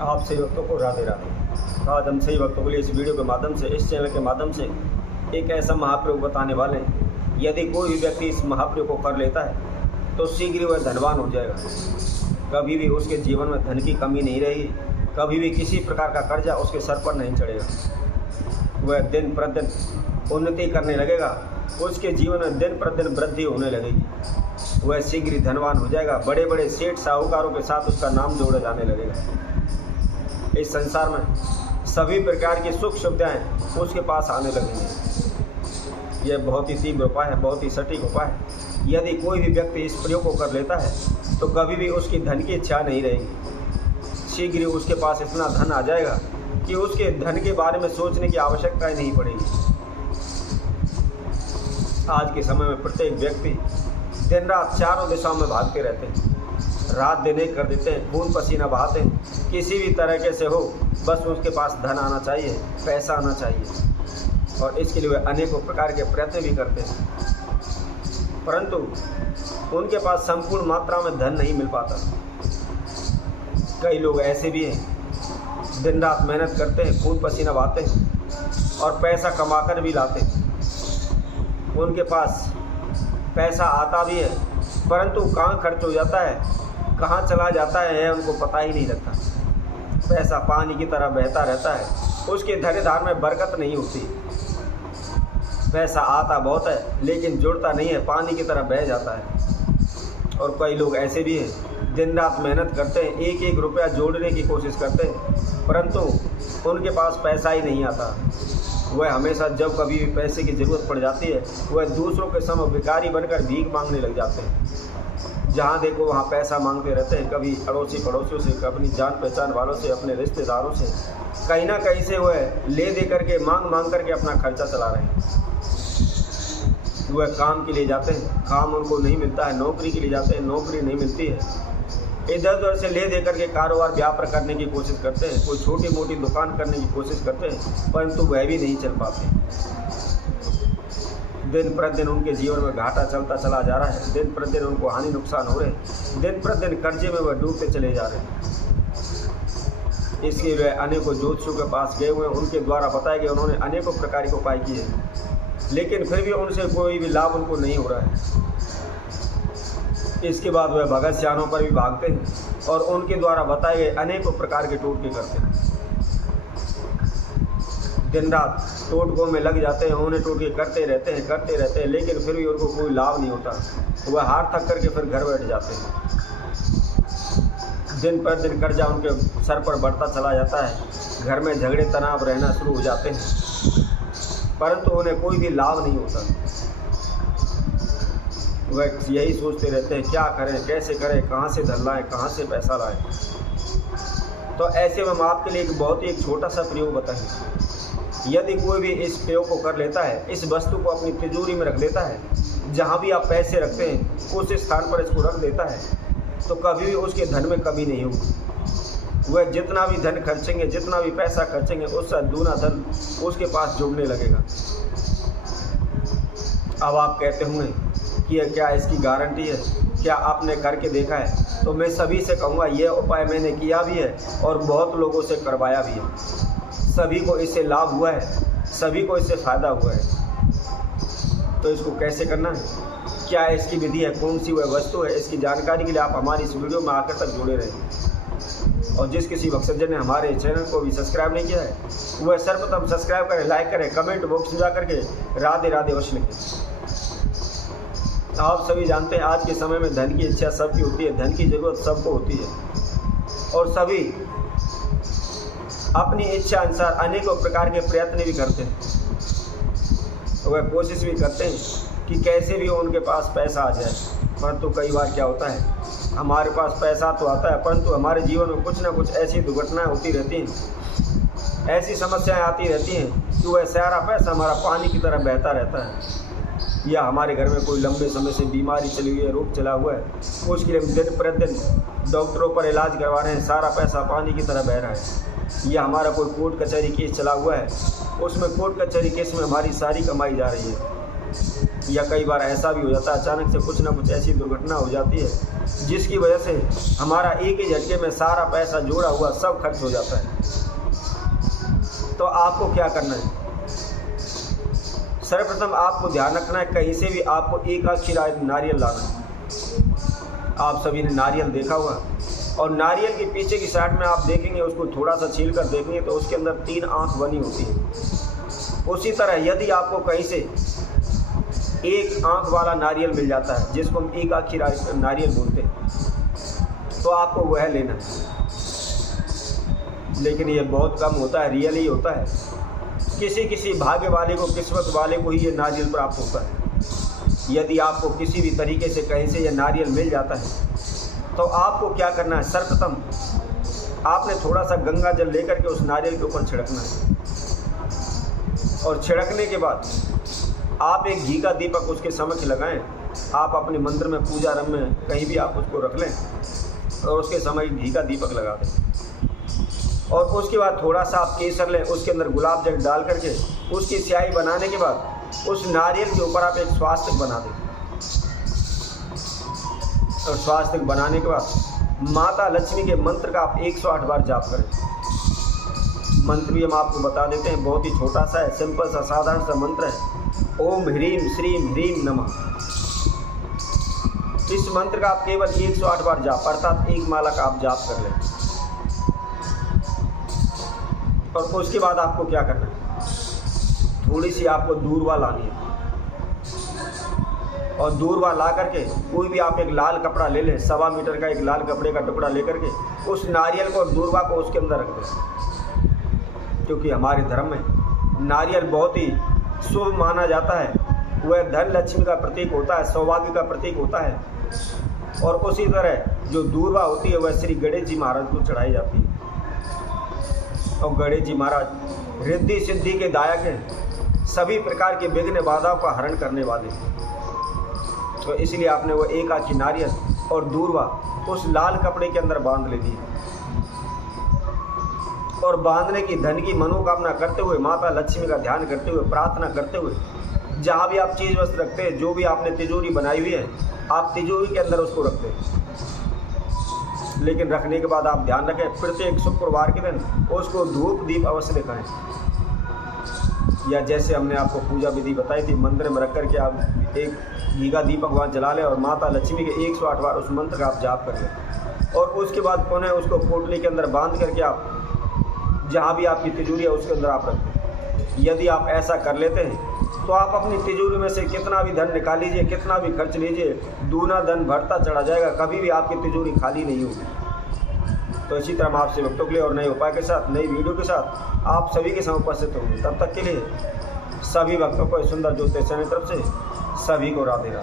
आप सभी भक्तों को राधे राधे। आज हम सही भक्तों के लिए इस वीडियो के माध्यम से, इस चैनल के माध्यम से एक ऐसा महाप्रयोग बताने वाले हैं। यदि कोई भी व्यक्ति इस महाप्रयोग को कर लेता है तो शीघ्र ही वह धनवान हो जाएगा। कभी भी उसके जीवन में धन की कमी नहीं रहेगी, कभी भी किसी प्रकार का कर्जा उसके सर पर नहीं चढ़ेगा। वह दिन प्रतिदिन उन्नति करने लगेगा, उसके जीवन में दिन प्रतिदिन वृद्धि होने लगेगी। वह शीघ्र ही धनवान हो जाएगा। बड़े बड़े सेठ साहूकारों के साथ उसका नाम जोड़ा जाने लगेगा। इस संसार में सभी प्रकार की सुख सुविधाएं उसके पास आने लगेंगी। यह बहुत ही तीव्र उपाय है, बहुत ही सटीक उपाय है। यदि कोई भी व्यक्ति इस प्रयोग को कर लेता है तो कभी भी उसकी धन की इच्छा नहीं रहेगी। शीघ्र ही उसके पास इतना धन आ जाएगा कि उसके धन के बारे में सोचने की आवश्यकता ही नहीं पड़ेगी। आज के समय में प्रत्येक व्यक्ति दिन रात चारों दिशाओं में भागते रहते हैं, रात दिन एक कर देते हैं, खून पसीना बहाते हैं। किसी भी तरीके से हो, बस उसके पास धन आना चाहिए, पैसा आना चाहिए, और इसके लिए वे अनेकों प्रकार के प्रयत्न भी करते हैं, परंतु उनके पास संपूर्ण मात्रा में धन नहीं मिल पाता। कई लोग ऐसे भी हैं, दिन रात मेहनत करते हैं, खून पसीना बहाते हैं और पैसा कमाकर भी लाते हैं। उनके पास पैसा आता भी है, परंतु कहाँ खर्च हो जाता है, कहाँ चला जाता है, उनको पता ही नहीं लगता। पैसा पानी की तरह बहता रहता है, उसके धन में बरकत नहीं होती। पैसा आता बहुत है लेकिन जुड़ता नहीं है, पानी की तरह बह जाता है। और कई लोग ऐसे भी हैं, दिन रात मेहनत करते हैं, एक एक रुपया जोड़ने की कोशिश करते हैं, परंतु उनके पास पैसा ही नहीं आता। वह हमेशा जब कभी भी पैसे की ज़रूरत पड़ जाती है, वह दूसरों के समय भिखारी बनकर भीख मांगने लग जाते हैं। जहाँ देखो वहाँ पैसा मांगते रहते हैं, कभी अड़ोसी पड़ोसियों से, अपनी जान पहचान वालों से, अपने रिश्तेदारों से, कहीं ना कहीं से वह ले दे करके, मांग करके अपना खर्चा चला रहे हैं। वह काम के लिए जाते हैं, काम उनको नहीं मिलता है, नौकरी के लिए जाते हैं, नौकरी नहीं मिलती है, इधर उधर से ले दे करके कारोबार व्यापार करने की कोशिश करते हैं, कोई छोटी मोटी दुकान करने की कोशिश करते हैं, परंतु वह भी नहीं चल पाते। दिन प्रतिदिन उनके जीवन में घाटा चलता चला जा रहा है, दिन प्रतिदिन उनको हानि नुकसान हो रहे हैं, दिन प्रतिदिन कर्जे में वह डूबते चले जा रहे हैं। इसके लिए अनेकों ज्योतिषियों के पास गए हुए हैं, उनके द्वारा बताए गए, उन्होंने अनेकों प्रकार के उपाय किए, लेकिन फिर भी उनसे कोई भी लाभ उनको नहीं हो रहा है। इसके बाद वह भगत सियानों पर भी भागते हैं और उनके द्वारा बताए गए अनेकों प्रकार के टोटके करते हैं। दिन रात टोटकों में लग जाते हैं, उन्हें टोटके करते रहते हैं, लेकिन फिर भी उनको कोई लाभ नहीं होता। वह हार थक करके फिर घर बैठ जाते हैं। दिन पर दिन कर्जा उनके सर पर बढ़ता चला जाता है, घर में झगड़े तनाव रहना शुरू हो जाते हैं, परंतु उन्हें कोई भी लाभ नहीं होता। वह यही सोचते रहते हैं, क्या करें, कैसे करें, कहाँ से धन लाएं, कहाँ से पैसा लाएं। तो ऐसे में हम आपके लिए बहुत ही एक छोटा सा प्रयोग बताएंगे। यदि कोई भी इस प्रयोग को कर लेता है, इस वस्तु को अपनी तिजोरी में रख लेता है, जहाँ भी आप पैसे रखते हैं उस स्थान पर इसको रख देता है, तो कभी भी उसके धन में कमी नहीं होगी। वह जितना भी धन खर्चेंगे, जितना भी पैसा खर्चेंगे, उससे दूना धन उसके पास जुड़ने लगेगा। अब आप कहते होंगे कि क्या इसकी गारंटी है, क्या आपने करके देखा है? तो मैं सभी से कहूँगा, यह उपाय मैंने किया भी है और बहुत लोगों से करवाया भी है। सभी को इससे लाभ हुआ है, सभी को इससे फ़ायदा हुआ है। तो इसको कैसे करना है, क्या इसकी विधि है, कौन सी वह वस्तु है, इसकी जानकारी के लिए आप हमारी इस वीडियो में आकर तक जुड़े रहें। और जिस किसी भक्तजन ने हमारे चैनल को भी सब्सक्राइब नहीं किया है, वह सर्वप्रथम सब्सक्राइब करें, लाइक करें, कमेंट बॉक्स में जा करके राधे राधे अवश्य लिखें। आप सभी जानते हैं आज के समय में धन की इच्छा सबकी होती है, धन की ज़रूरत सबको होती है, और सभी अपनी इच्छा अनुसार अनेकों प्रकार के प्रयत्न भी करते हैं। वह कोशिश भी करते हैं कि कैसे भी उनके पास पैसा आ जाए, परंतु कई बार क्या होता है, हमारे पास पैसा तो आता है, परंतु हमारे जीवन में कुछ ना कुछ ऐसी दुर्घटनाएं होती रहती हैं, ऐसी समस्याएं आती रहती हैं कि वह सारा पैसा हमारा पानी की तरह बहता रहता है। या हमारे घर में कोई लंबे समय से बीमारी चली हुई है, रोग चला हुआ है, उसके लिए दिन प्रतिदिन डॉक्टरों पर इलाज करवा रहे हैं, सारा पैसा पानी की तरह बह रहा है। या हमारा कोई कोर्ट कचहरी केस चला हुआ है, उसमें कोर्ट कचहरी केस में हमारी सारी कमाई जा रही है, या कई बार ऐसा भी हो जाता है अचानक से कुछ ना कुछ ऐसी दुर्घटना हो जाती है जिसकी वजह से हमारा एक ही झटके में सारा पैसा जोड़ा हुआ सब खर्च हो जाता है। तो आपको क्या करना है? सर्वप्रथम आपको ध्यान रखना है, कहीं से भी आपको एक आखिर नारियल लाना है। आप सभी ने नारियल देखा हुआ, और नारियल के पीछे की साइड में आप देखेंगे, उसको थोड़ा सा छील कर देखेंगे तो उसके अंदर 3 आंख बनी होती है। उसी तरह यदि आपको कहीं से एक आंख वाला नारियल मिल जाता है, जिसको हम एक आखिर नारियल बोलते हैं, तो आपको वह लेना है। लेकिन ये बहुत कम होता है, रियल ही होता है। किसी किसी भाग्य वाले को, किस्मत वाले को ही ये नारियल प्राप्त होता है। यदि आपको किसी भी तरीके से कहीं से ये नारियल मिल जाता है तो आपको क्या करना है? सर्वप्रथम आपने थोड़ा सा गंगा जल लेकर के उस नारियल के ऊपर छिड़कना है, और छिड़कने के बाद आप एक घी का दीपक उसके समक्ष लगाएं। आप अपने मंदिर में, पूजा रूम में, कहीं भी आप उसको रख लें और उसके समय घी का दीपक लगा दें। और उसके बाद थोड़ा सा आप केसर लें, उसके अंदर गुलाब जल डाल करके उसकी स्याही बनाने के बाद उस नारियल के ऊपर आप एक स्वास्तिक बना दें। और स्वास्तिक बनाने के बाद माता लक्ष्मी के मंत्र का आप 108 बार जाप करें। मंत्र भी हम आपको बता देते हैं, बहुत ही छोटा सा है, सिंपल सा, साधारण सा मंत्र है। ओम ह्रीम श्रीम ह्रीम नमः। इस मंत्र का आप केवल 108 बार जाप, अर्थात एक माला का आप जाप कर लें। और उसके बाद आपको क्या करना है? थोड़ी सी आपको दूर्वा लानी है, और दूर्वा ला करके कोई भी आप एक लाल कपड़ा ले लें, 1.25 मीटर का एक लाल कपड़े का टुकड़ा लेकर के उस नारियल को और दूर्वा को उसके अंदर रख दें। क्योंकि हमारे धर्म में नारियल बहुत ही शुभ माना जाता है। वह धन लक्ष्मी का प्रतीक होता है, सौभाग्य का प्रतीक होता है। और उसी तरह जो दूर्वा होती है वह श्री गणेश जी महाराज को चढ़ाई जाती है। और गणेश जी महाराज रिद्धि सिद्धि के दायक हैं, सभी प्रकार के विघ्न बाधाओं का हरण करने वाले हैं। तो इसलिए आपने वो एक आखी नारियल और दूर्वा उस लाल कपड़े के अंदर बांध लेनी है, और बांधने की धन की मनोकामना करते हुए, माता लक्ष्मी का ध्यान करते हुए, प्रार्थना करते हुए, जहाँ भी आप चीज़ वस्तु रखते हैं, जो भी आपने तिजोरी बनाई हुई है, आप तिजोरी के अंदर उसको रखते हैं। लेकिन रखने के बाद आप ध्यान रखें, प्रत्येक शुक्रवार के दिन उसको धूप दीप अवश्य दिखाएं। या जैसे हमने आपको पूजा विधि बताई थी, मंदिर में रख करके आप एक घी का दीपक वहाँ जला लें और माता लक्ष्मी के 108 बार उस मंत्र का आप जाप कर लें। और उसके बाद पुनः उसको पोटली के अंदर बांध करके आप जहाँ भी आपकी तिजोरी है उसके अंदर आप रखें। यदि आप ऐसा कर लेते हैं तो आप अपनी तिजोरी में से कितना भी धन निकाल लीजिए, कितना भी खर्च लीजिए, दूना धन बढ़ता चढ़ा जाएगा, कभी भी आपकी तिजोरी खाली नहीं होगी। तो इसी तरह हम आपसे वक्तों के लिए और नए उपाय के साथ, नई वीडियो के साथ आप सभी के साथ उपस्थित होंगे। तब तक के लिए सभी भक्तों को सुंदर ज्योतिष चैनल की तरफ से सभी को राधे राधे।